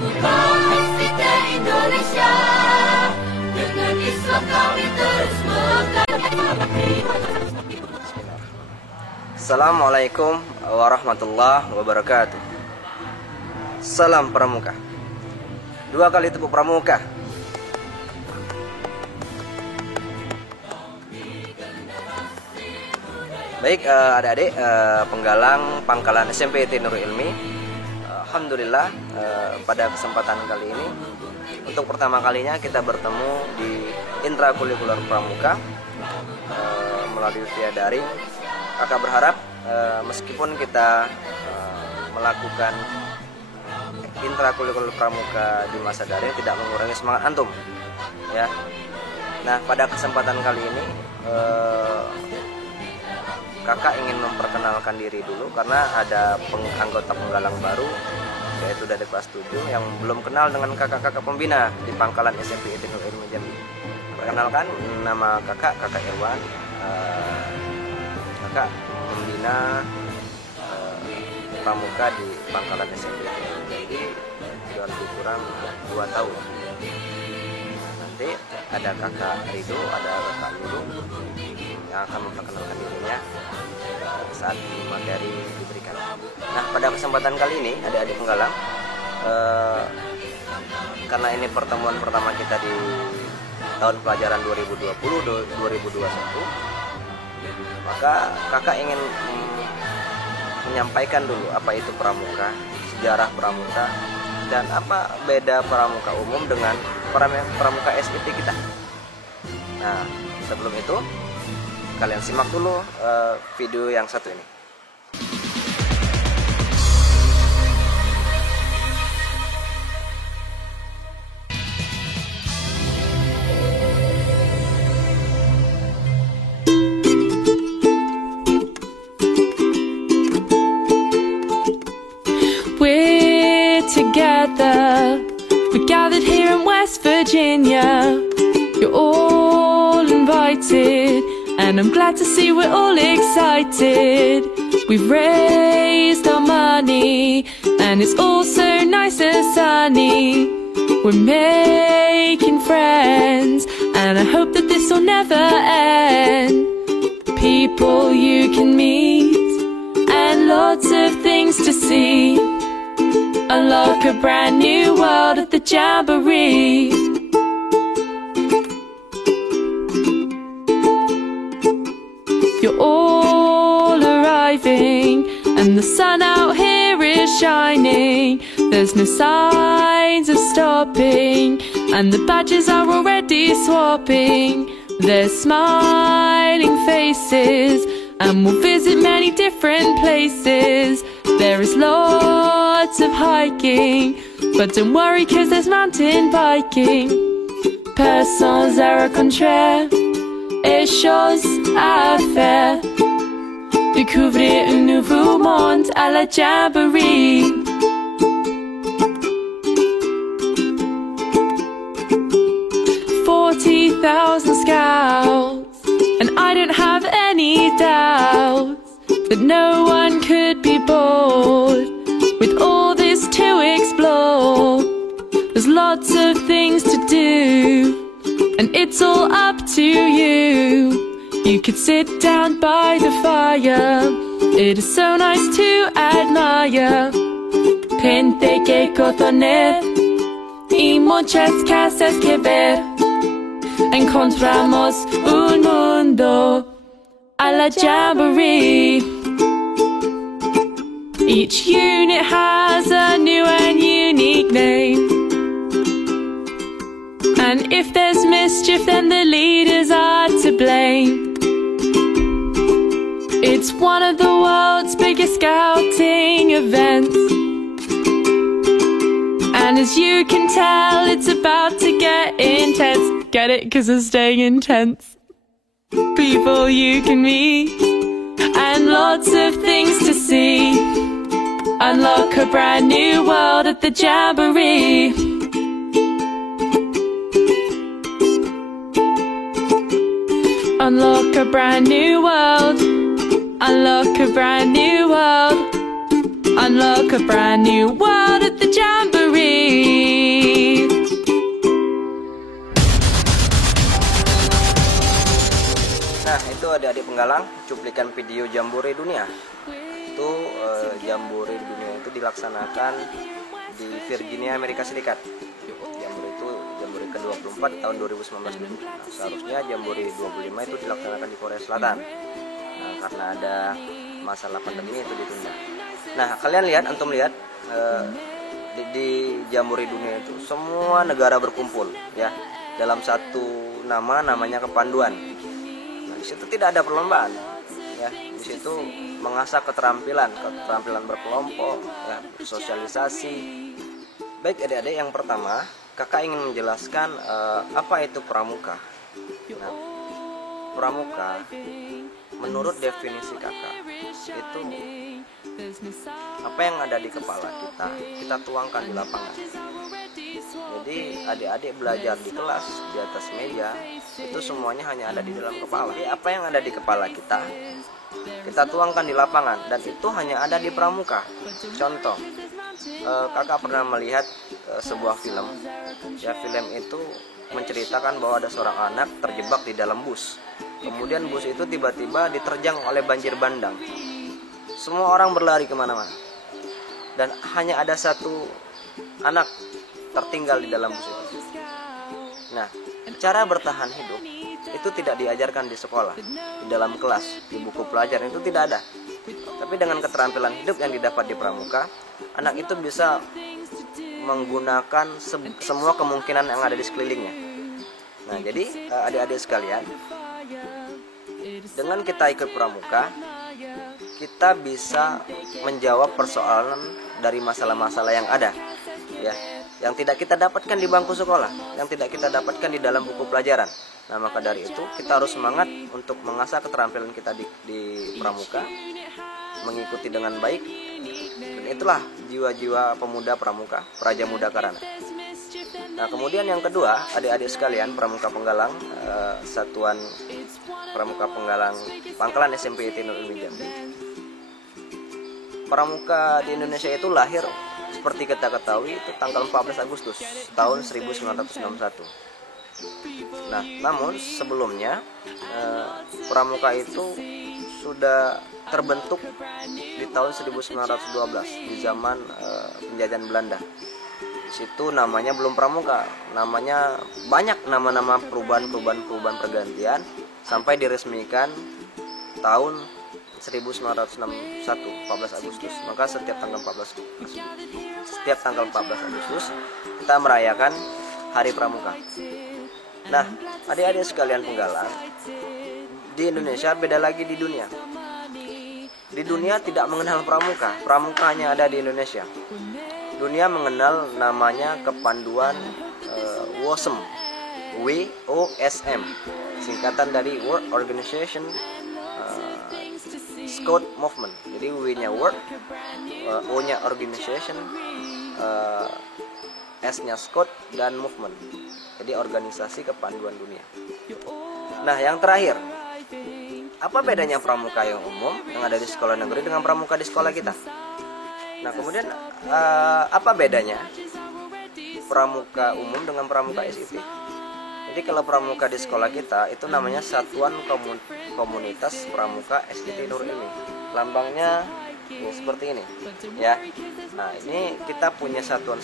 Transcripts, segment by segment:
Pramuka SPT Indonesia, dengan Islam kami terus Assalamualaikum warahmatullahi wabarakatuh. Salam Pramuka. Dua kali tepuk Pramuka. Baik adik-adik penggalang Pangkalan SMP Nurul Ilmi, alhamdulillah pada kesempatan kali ini untuk pertama kalinya kita bertemu di intrakurikuler Pramuka melalui via daring. Kakak berharap meskipun kita melakukan intrakurikuler Pramuka di masa daring tidak mengurangi semangat antum, ya. Nah, pada kesempatan kali ini kakak ingin memperkenalkan diri dulu karena ada anggota penggalang baru, yaitu dari kelas 7 yang belum kenal dengan kakak-kakak pembina di Pangkalan SMP Nurul Ilmi Jambi. Perkenalkan, nama kakak Irwan. Kakak membina pramuka di Pangkalan SMP Jambi sudah lebih kurang 2 tahun. Nanti ada kakak Rido, ada kakak Lulu yang akan memperkenalkan dirinya saat materi diberikan. Nah, pada kesempatan kali ini adik-adik penggalang, karena ini pertemuan pertama kita di tahun pelajaran 2020-2021, maka kakak ingin menyampaikan dulu apa itu pramuka, sejarah pramuka, dan apa beda pramuka umum dengan pramuka SIT kita. Nah, sebelum itu kalian simak dulu video yang satu ini. We're together, we're gathered here in West Virginia. You're all invited, and I'm glad to see we're all excited. We've raised our money, and it's all so nice and sunny. We're making friends, and I hope that this will never end. People you can meet, and lots of things to see. Unlock a brand new world at the Jamboree. You're all arriving, and the sun out here is shining. There's no signs of stopping, and the badges are already swapping. There's smiling faces, and we'll visit many different places. There is lots of hiking, but don't worry 'cause there's mountain biking. Personnes à rencontrer et choses à faire. Découvrir un nouveau monde à la Jamboree. "40,000 scouts, and I don't have any doubts that no one could be bored with all this to explore. There's lots of things to do, and it's all up to you. You could sit down by the fire, it is so nice to admire. Gente que conocer y muchas casas que ver. Encontramos un mundo a la Jamboree. Each unit has a new and unique name, and if there's mischief then the leaders are to blame. It's one of the world's biggest scouting events, and as you can tell it's about to get intense. Get it? 'Cause it's staying intense. People you can meet, and lots of things to see. Unlock a brand new world at the Jamboree. Unlock a brand new world. Unlock a brand new world. Unlock a brand new world at the Jamboree. Nah, itu adik-adik penggalang cuplikan video Jambore Dunia. Itu Jambore Dunia itu dilaksanakan di Virginia, Amerika Serikat. Jambore itu Jambore ke-24 tahun 2019 dulu. Nah, seharusnya Jambore 25 itu dilaksanakan di Korea Selatan. Nah, karena ada masalah pandemi itu ditunda. Nah, kalian lihat, antum lihat di Jambore Dunia itu semua negara berkumpul ya dalam satu namanya kepanduan. Nah, di situ tidak ada perlombaan ya. Di situ mengasah keterampilan berkelompok ya, sosialisasi. Baik adik-adik, yang pertama kakak ingin menjelaskan apa itu pramuka. Nah, pramuka menurut definisi kakak itu apa yang ada di kepala kita tuangkan di lapangan. Jadi adik-adik belajar di kelas, di atas meja, itu semuanya hanya ada di dalam kepala. Jadi apa yang ada di kepala kita tuangkan di lapangan, dan itu hanya ada di pramuka. Contoh, kakak pernah melihat sebuah film. Ya, film itu menceritakan bahwa ada seorang anak terjebak di dalam bus. Kemudian bus itu tiba-tiba diterjang oleh banjir bandang. Semua orang berlari kemana-mana, dan hanya ada satu anak tertinggal di dalam bus itu. Nah, cara bertahan hidup itu tidak diajarkan di sekolah, di dalam kelas, di buku pelajaran itu tidak ada. Tapi dengan keterampilan hidup yang didapat di pramuka, anak itu bisa menggunakan semua kemungkinan yang ada di sekelilingnya. Nah, jadi adik-adik sekalian, dengan kita ikut pramuka, kita bisa menjawab persoalan dari masalah-masalah yang ada ya, yang tidak kita dapatkan di bangku sekolah, yang tidak kita dapatkan di dalam buku pelajaran. Nah, maka dari itu kita harus semangat untuk mengasah keterampilan kita di pramuka, mengikuti dengan baik. Dan itulah jiwa-jiwa pemuda pramuka, Praja Muda Karana. Nah, kemudian yang kedua, adik-adik sekalian, pramuka penggalang, Satuan Pramuka Penggalang Pangkalan SMP IT Nur Ilmi Jambi. Pramuka di Indonesia itu lahir seperti kita ketahui itu tanggal 14 Agustus tahun 1961. Nah, namun sebelumnya pramuka itu sudah terbentuk di tahun 1912 di zaman penjajahan Belanda. Di situ namanya belum pramuka, namanya banyak nama-nama perubahan pergantian sampai diresmikan tahun 1961 14 Agustus. Maka setiap tanggal 14 Agustus kita merayakan Hari Pramuka. Nah, adik-adik sekalian penggalang, di Indonesia beda lagi di dunia. Di dunia tidak mengenal pramuka, pramuka hanya ada di Indonesia. Dunia mengenal namanya kepanduan WOSM, WOSM, singkatan dari World Organization Scout Movement. Jadi W-nya World, O-nya Organization, S-nya Scout, dan Movement. Jadi organisasi kepanduan dunia. Nah, yang terakhir, apa bedanya pramuka yang umum yang ada di sekolah negeri dengan pramuka di sekolah kita? Nah, kemudian apa bedanya pramuka umum dengan pramuka SIP? Jadi kalau pramuka di sekolah kita itu namanya Satuan Komunitas Pramuka SIP Nur Ilmi. Lambangnya seperti ini, ya. Nah, ini kita punya satuan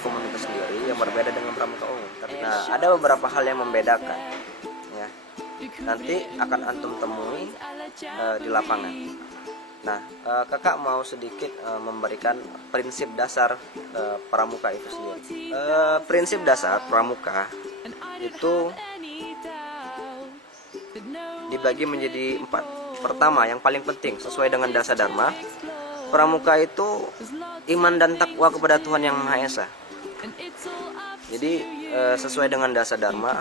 komunitas sendiri yang berbeda dengan pramuka umum. Nah, ada beberapa hal yang membedakan, ya. Nanti akan antum temui di lapangan. Nah, kakak mau sedikit memberikan prinsip dasar pramuka itu sendiri. Prinsip dasar pramuka itu dibagi menjadi 4. Pertama, yang paling penting sesuai dengan dasar dharma, pramuka itu iman dan takwa kepada Tuhan Yang Maha Esa. Jadi sesuai dengan dasar dharma,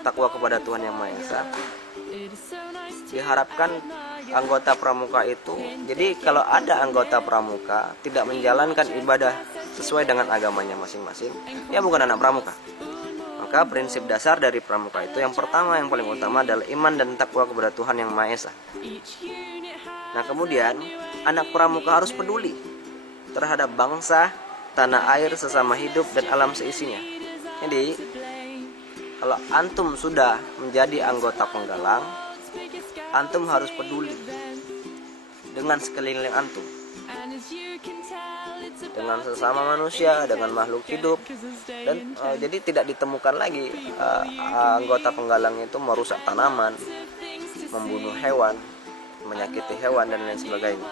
takwa kepada Tuhan Yang Maha Esa, diharapkan anggota pramuka itu, jadi kalau ada anggota pramuka tidak menjalankan ibadah sesuai dengan agamanya masing-masing, ya bukan anak pramuka. Maka prinsip dasar dari pramuka itu yang pertama, yang paling utama adalah iman dan takwa kepada Tuhan Yang Maha Esa. Nah, kemudian anak pramuka harus peduli terhadap bangsa, tanah air, sesama hidup, dan alam seisinya. Jadi kalau antum sudah menjadi anggota penggalang, antum harus peduli dengan sekeliling antum, dengan sesama manusia, dengan makhluk hidup, dan jadi tidak ditemukan lagi anggota penggalang itu merusak tanaman, membunuh hewan, menyakiti hewan dan lain sebagainya.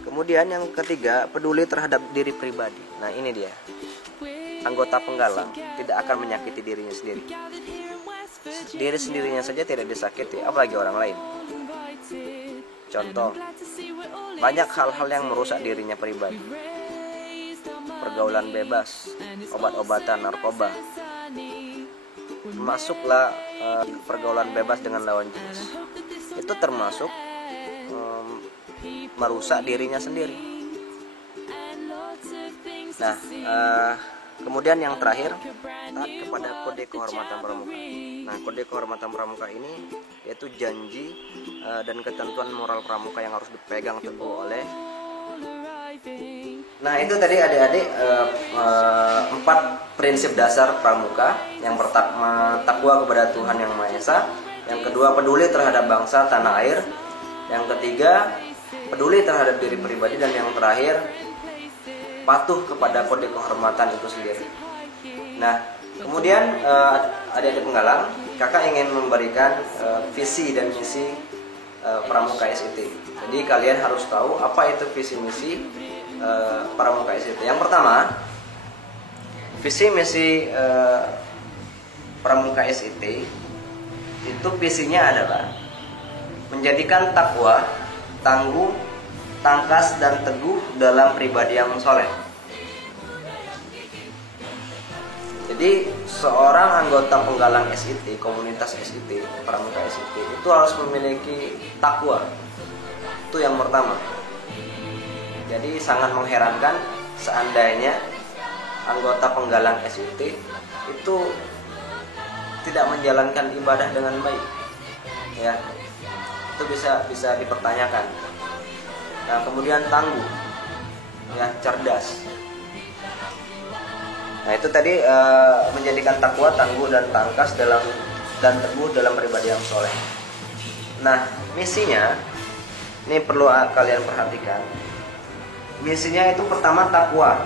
Kemudian yang ketiga, peduli terhadap diri pribadi. Nah ini dia, anggota penggalang tidak akan menyakiti dirinya sendiri. Diri sendirinya saja tidak disakiti, apalagi orang lain. Contoh, banyak hal-hal yang merusak dirinya pribadi. Pergaulan bebas, obat-obatan, narkoba, masuklah pergaulan bebas dengan lawan jenis. Itu termasuk merusak dirinya sendiri. Nah, kemudian yang terakhir, taat kepada kode kehormatan pramuka. Nah, kode kehormatan pramuka ini yaitu janji dan ketentuan moral pramuka yang harus dipegang teguh oleh. Nah, itu tadi adik-adik 4 prinsip dasar pramuka. Yang pertama, takwa kepada Tuhan Yang Maha Esa. Yang kedua, peduli terhadap bangsa tanah air. Yang ketiga, peduli terhadap diri pribadi. Dan yang terakhir, patuh kepada kode kehormatan itu sendiri. Nah, kemudian adik-adik penggalang, kakak ingin memberikan visi dan misi Pramuka SIT. Jadi kalian harus tahu apa itu visi misi Pramuka SIT. Yang pertama, visi misi Pramuka SIT itu visinya adalah menjadikan takwa, tangguh, tangkas dan teguh dalam pribadi yang soleh. Jadi seorang anggota penggalang SIT, komunitas SIT, Pramuka SIT itu harus memiliki takwa. Itu yang pertama. Jadi sangat mengherankan seandainya anggota penggalang SIT itu tidak menjalankan ibadah dengan baik. Ya. Itu bisa dipertanyakan. Nah, kemudian tangguh, ya, cerdas. Nah, itu tadi menjadikan takwa, tangguh dan tangkas dan teguh dalam pribadi yang soleh. Nah, misinya ini perlu kalian perhatikan. Misinya itu pertama takwa,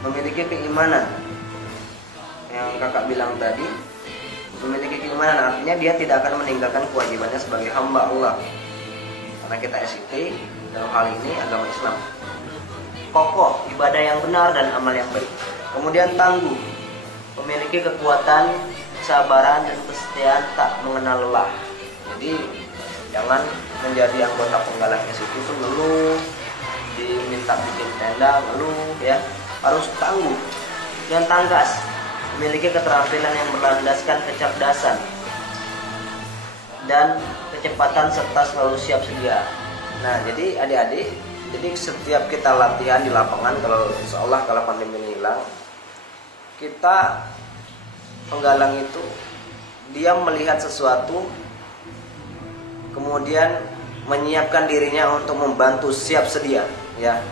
memiliki keimanan. Yang kakak bilang tadi, memiliki keimanan artinya dia tidak akan meninggalkan kewajibannya sebagai hamba Allah. Karena kita SIT dalam hal ini agama Islam. Kokoh, ibadah yang benar dan amal yang baik. Kemudian tangguh, memiliki kekuatan, kesabaran dan kesetiaan tak mengenal lelah. Jadi jangan menjadi anggota penggalang SIT itu ngeluh, diminta bikin tenda ngeluh, ya. Harus tangguh dan tangkas, memiliki keterampilan yang berlandaskan kecerdasan dan kecepatan serta selalu siap sedia. Nah, jadi adik-adik, jadi setiap kita latihan di lapangan, kalau insya Allah kalau pandemi ini hilang, kita penggalang itu dia melihat sesuatu, kemudian menyiapkan dirinya untuk membantu, siap sedia, ya.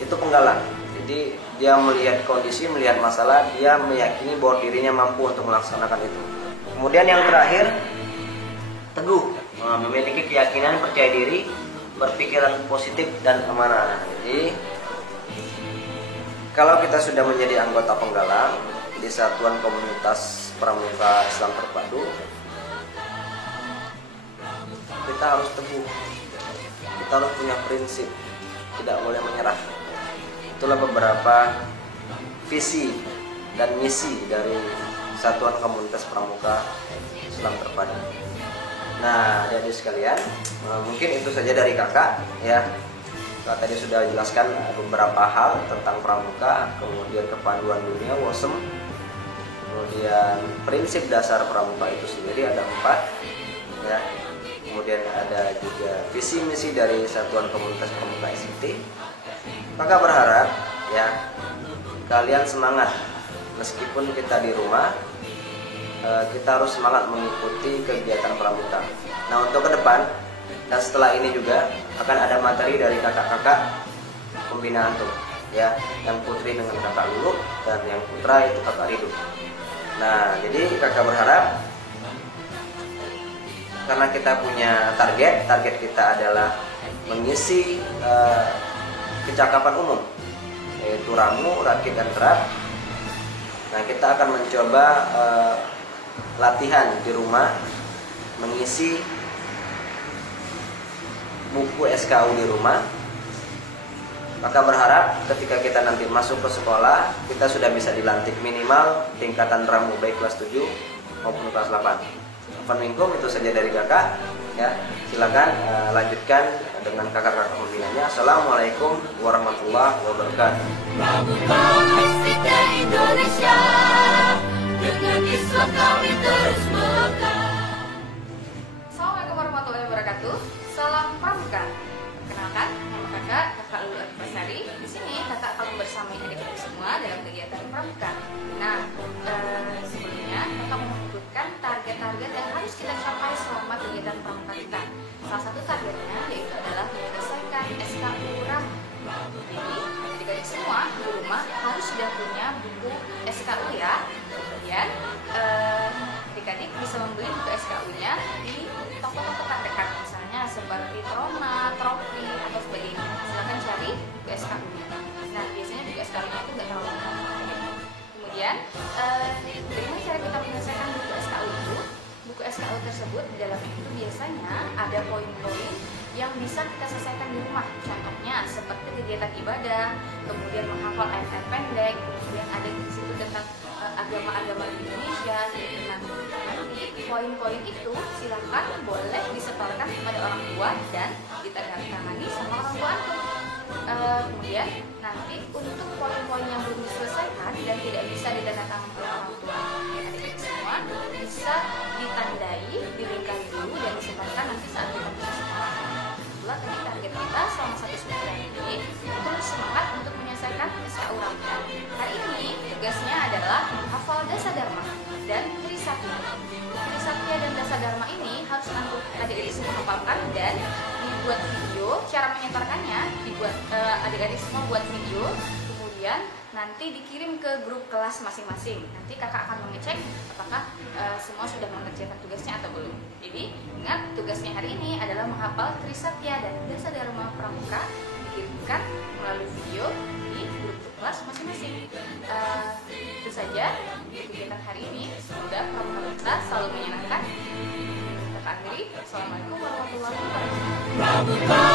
Itu penggalang. Jadi dia melihat kondisi, melihat masalah, dia meyakini bahwa dirinya mampu untuk melaksanakan itu. Kemudian yang terakhir, teguh, memiliki keyakinan, percaya diri, berpikiran positif dan amanah. Jadi kalau kita sudah menjadi anggota penggalang di Satuan Komunitas Pramuka Islam Terpadu, kita harus teguh, kita harus punya prinsip, tidak boleh menyerah. Itulah beberapa visi dan misi dari Satuan Komunitas Pramuka Islam Terpadu. Nah, adik-adik sekalian, mungkin itu saja dari kakak, ya. Kakak tadi sudah jelaskan beberapa hal tentang pramuka, kemudian kepaduan dunia, WOSM, kemudian prinsip dasar pramuka itu sendiri ada 4, ya. Kemudian ada juga visi misi dari Satuan Komunitas Pramuka SIT. Kakak berharap, ya, kalian semangat meskipun kita di rumah. Kita harus semangat mengikuti kegiatan pramuka. Nah, untuk ke depan dan setelah ini juga akan ada materi dari kakak-kakak pembinaan tuh, ya, yang putri dengan kakak Lulu dan yang putra itu kakak Ridu. Nah, jadi kakak berharap karena kita punya target kita adalah mengisi kecakapan umum, yaitu ramu, rakit, dan berat. Nah, kita akan mencoba latihan di rumah mengisi buku SKU di rumah. Maka berharap ketika kita nanti masuk ke sekolah, kita sudah bisa dilantik minimal tingkatan ramu baik kelas 7 maupun kelas 8. Assalamualaikum, itu saja dari kakak. Ya, silakan lanjutkan dengan kakak-kakak pembinanya. Assalamualaikum warahmatullahi wabarakatuh. Pramuka Astika Indonesia, dengan Islam kami terus melangkah. Assalamualaikum warahmatullahi wabarakatuh. Salam Pramuka. Perkenalkan, nama kakak Lulu Anifasari. Di sini kakak akan bersama adik-adik semua dalam kegiatan Pramuka. Nah, sebelumnya kakak mau menyebutkan target-target yang harus kita capai selama kegiatan Pramuka kita. Salah satu targetnya yaitu adalah menyelesaikan SKU ramu. Jadi, adik-adik semua di rumah harus sudah punya buku SKU ya. Kemudian, adik-adik bisa membeli buku SKU-nya di toko-toko terdekat, misalnya seperti Troma, Trofi, atau sebagainya. Silahkan cari buku SKU-nya. Nah, biasanya buku SKU-nya itu nggak terlalu mahal. Kemudian, bagaimana cara kita menyelesaikan buku SKU itu? Buku SKU tersebut di dalamnya itu biasanya ada poin-poin yang bisa kita selesaikan di rumah. Contohnya seperti kegiatan ibadah, kemudian menghafal ayat-ayat pendek, kemudian ada di situ tentang agama-agama di Indonesia. Nah, nanti poin-poin itu silakan boleh disetorkan kepada orang tua dan ditandatangani sama orang tua antum. Kemudian nanti untuk poin-poin yang belum diselesaikan dan tidak bisa ditandatangani oleh orang tua, adik-adik semua bisa ditandai, dilingkari dulu dan disebarkan nanti saat kita bisa sekolah. Itulah tadi target kita selama 1 semester ini, terus semangat untuk menyelesaikan SKU ramu. Hari ini tugasnya adalah menghafal Dasa Dharma dan Trisatya. Trisatya dan Dasa Dharma ini harus adik-adik semua hafalkan dan dibuat video. Cara menyetorkannya dibuat adik-adik semua buat video, kemudian nanti dikirim ke grup kelas masing-masing. Nanti kakak akan mengecek apakah semua sudah mengerjakan tugasnya atau belum. Jadi ingat, tugasnya hari ini adalah menghafal Trisatya dan Dasa Dharma Pramuka, dikirimkan melalui video di grup kelas masing-masing. Itu saja untuk kegiatan hari ini. Semoga Pramuka kita selalu menyenangkan. Kakak akhiri, Assalamualaikum warahmatullahi wabarakatuh.